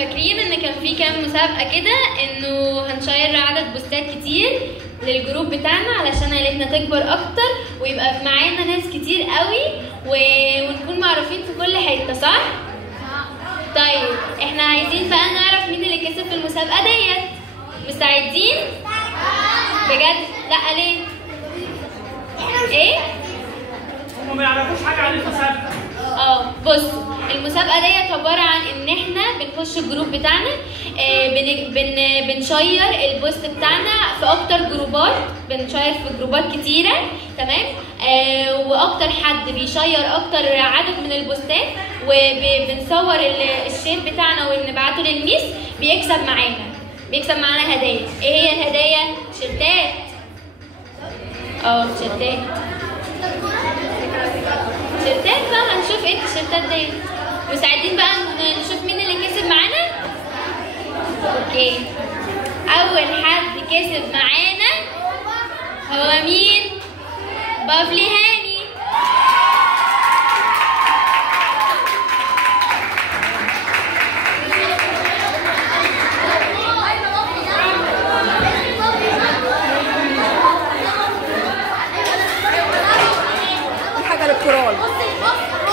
فاكرين ان كان في كام مسابقه كده انه هنشير عدد بوستات كتير للجروب بتاعنا علشان عيلتنا تكبر اكتر ويبقى معانا ناس كتير قوي ونكون معروفين في كل حته، صح؟ طيب احنا عايزين بقى نعرف مين اللي كسب في المسابقه ديت. مستعدين؟ بجد؟ لا ليه؟ ايه؟ هم ما يعرفوش حاجه عن المسابقه. بصوا المسابقه ديت عباره عن ان احنا بنخش الجروب بتاعنا، بنشير البوست بتاعنا في اكتر جروبات، بنشير في جروبات كتيره، تمام؟ واكتر حد بيشير اكتر عدد من البوستات وبنصور الشير بتاعنا ونبعته للميس بيكسب معانا هدايا. ايه هي الهدايا؟ تيشيرتات. تيشيرتات بقى. هنشوف ايه التيشيرتات دي. مستعدين بقى نشوف مين اللي كسب معانا؟ اوكي، اول حد كسب معانا هو مين؟ بافلي هاني.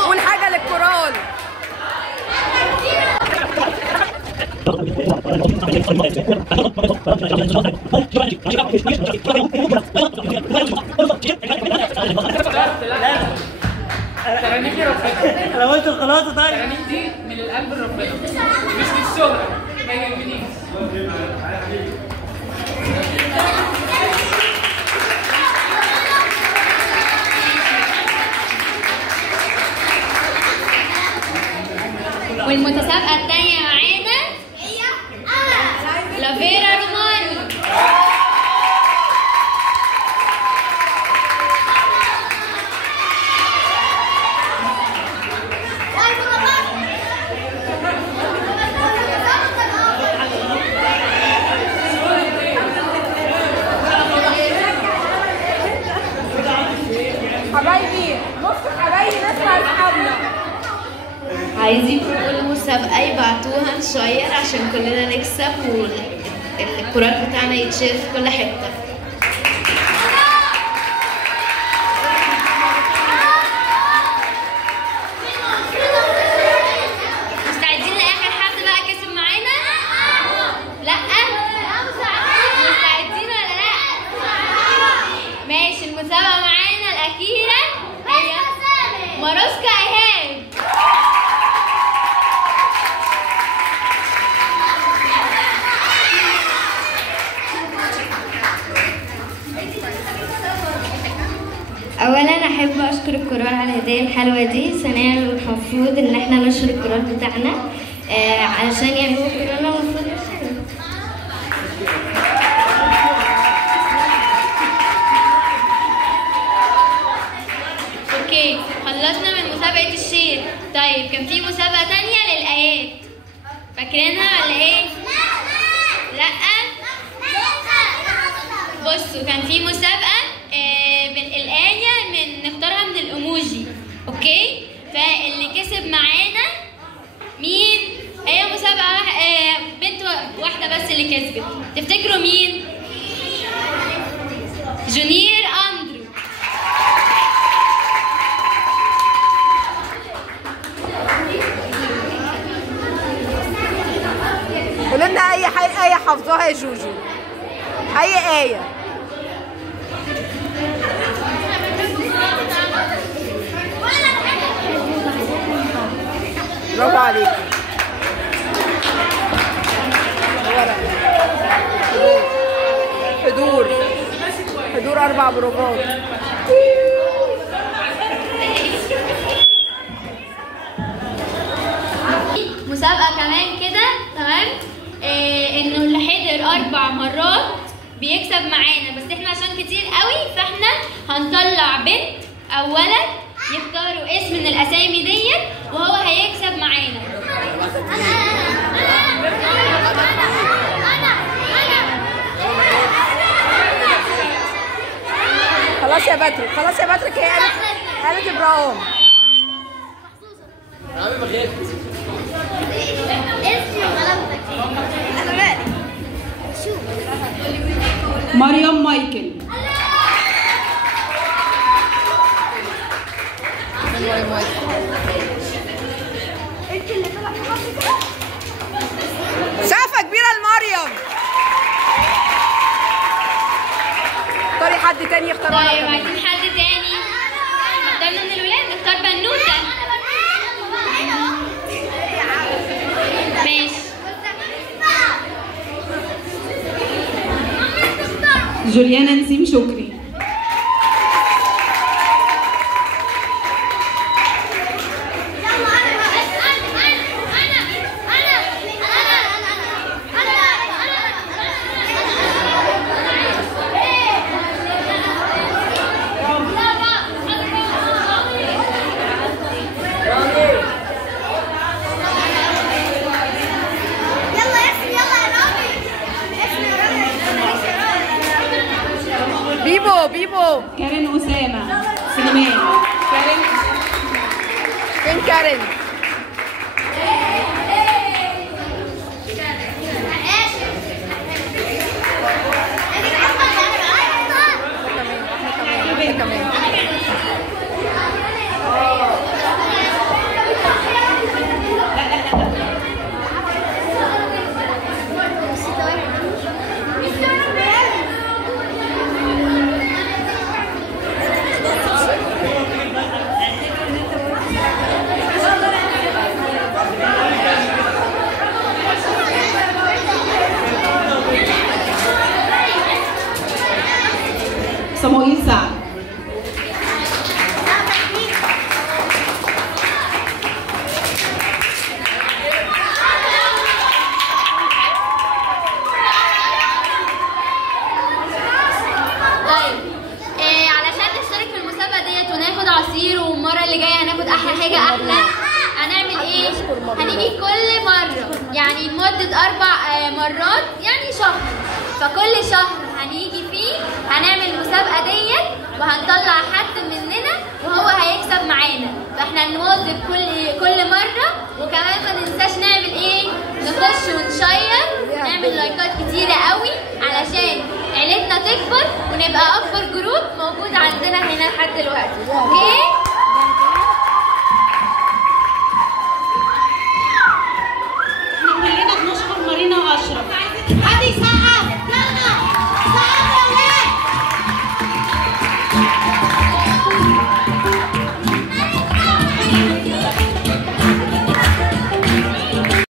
والحاجة للكورال. انا قلت الخلاصه. طيب الترانيم دي من القلب لربنا مش للشهرة، ما يهمنيش. والمتسابقة الثانية معانا هي لافيرا روماني. حبايبي نص حبايبي نسمع اصحابنا. عايزين في كل مسابقة يبعتوها نشير عشان كلنا نكسب والكورال بتاعنا يتشير في كل حتة. مستعدين لآخر حد بقى كسب معانا؟ لأ؟ مستعدين ولا لأ؟ ماشي، المسابقة معانا الأخيرة هي ماروسكا إيهاب. اولا احب اشكر الكورال على الهديه الحلوه دي. ثانيا المفروض ان احنا نشر الكورال بتاعنا علشان يعني هو الكورال المفروض نشره. اوكي، خلصنا من مسابقة الشير. طيب كان في مسابقة تانية للآيات، فاكرينها ولا ايه؟ لأ؟ بصوا كان في مسابقة الآية نختارها من الإيموجي، اوكي؟ فاللي كسب معانا مين؟ هي مسابقة بنت واحدة بس اللي كسبت. تفتكروا مين؟ جونير أندرو. قولوا لنا اي آية حافظوها يا جوجو. اي آية. برافو عليك. حضور 4 بروفات. مسابقة كمان كده، تمام؟ انه اللي حضر 4 مرات بيكسب معانا، بس احنا عشان كتير قوي فاحنا هنطلع بنت او ولد يختاروا اسم من الاسامي ديت وهو هيكسب معانا. خلاص يا باتريك، خلاص يا باتريك. هي قالت ابراهيم. عامل مخيط. اسمي وغلبت. مريم مايكل. سقفة كبيرة لمريم. اختاري حد تاني يختار. طيب عايزين حد تاني. اخترنا من الولاد نختار بنوتة. ماشي. جوليانا نسيم شكري. بيبو كارين أسامة سليمان. كارين فين كارين؟ صموئيل سعد. طيب علشان نشترك في المسابقة ديت وناخد عصير، والمرة اللي جاية هناخد أحلى حاجة أحلى، هنعمل إيه؟ هنيجي كل مرة يعني لمدة 4 مرات يعني شهر، فكل شهر هنيجي فيه هنعمل المسابقة ديت وهنطلع حد مننا وهو هيكسب معانا، فاحنا نواظب كل مرة، وكمان ما ننساش نعمل ايه؟ نخش ونشير، نعمل لايكات كتيرة قوي علشان عيلتنا تكبر ونبقى أكبر جروب موجود عندنا هنا لحد دلوقتي، اوكي؟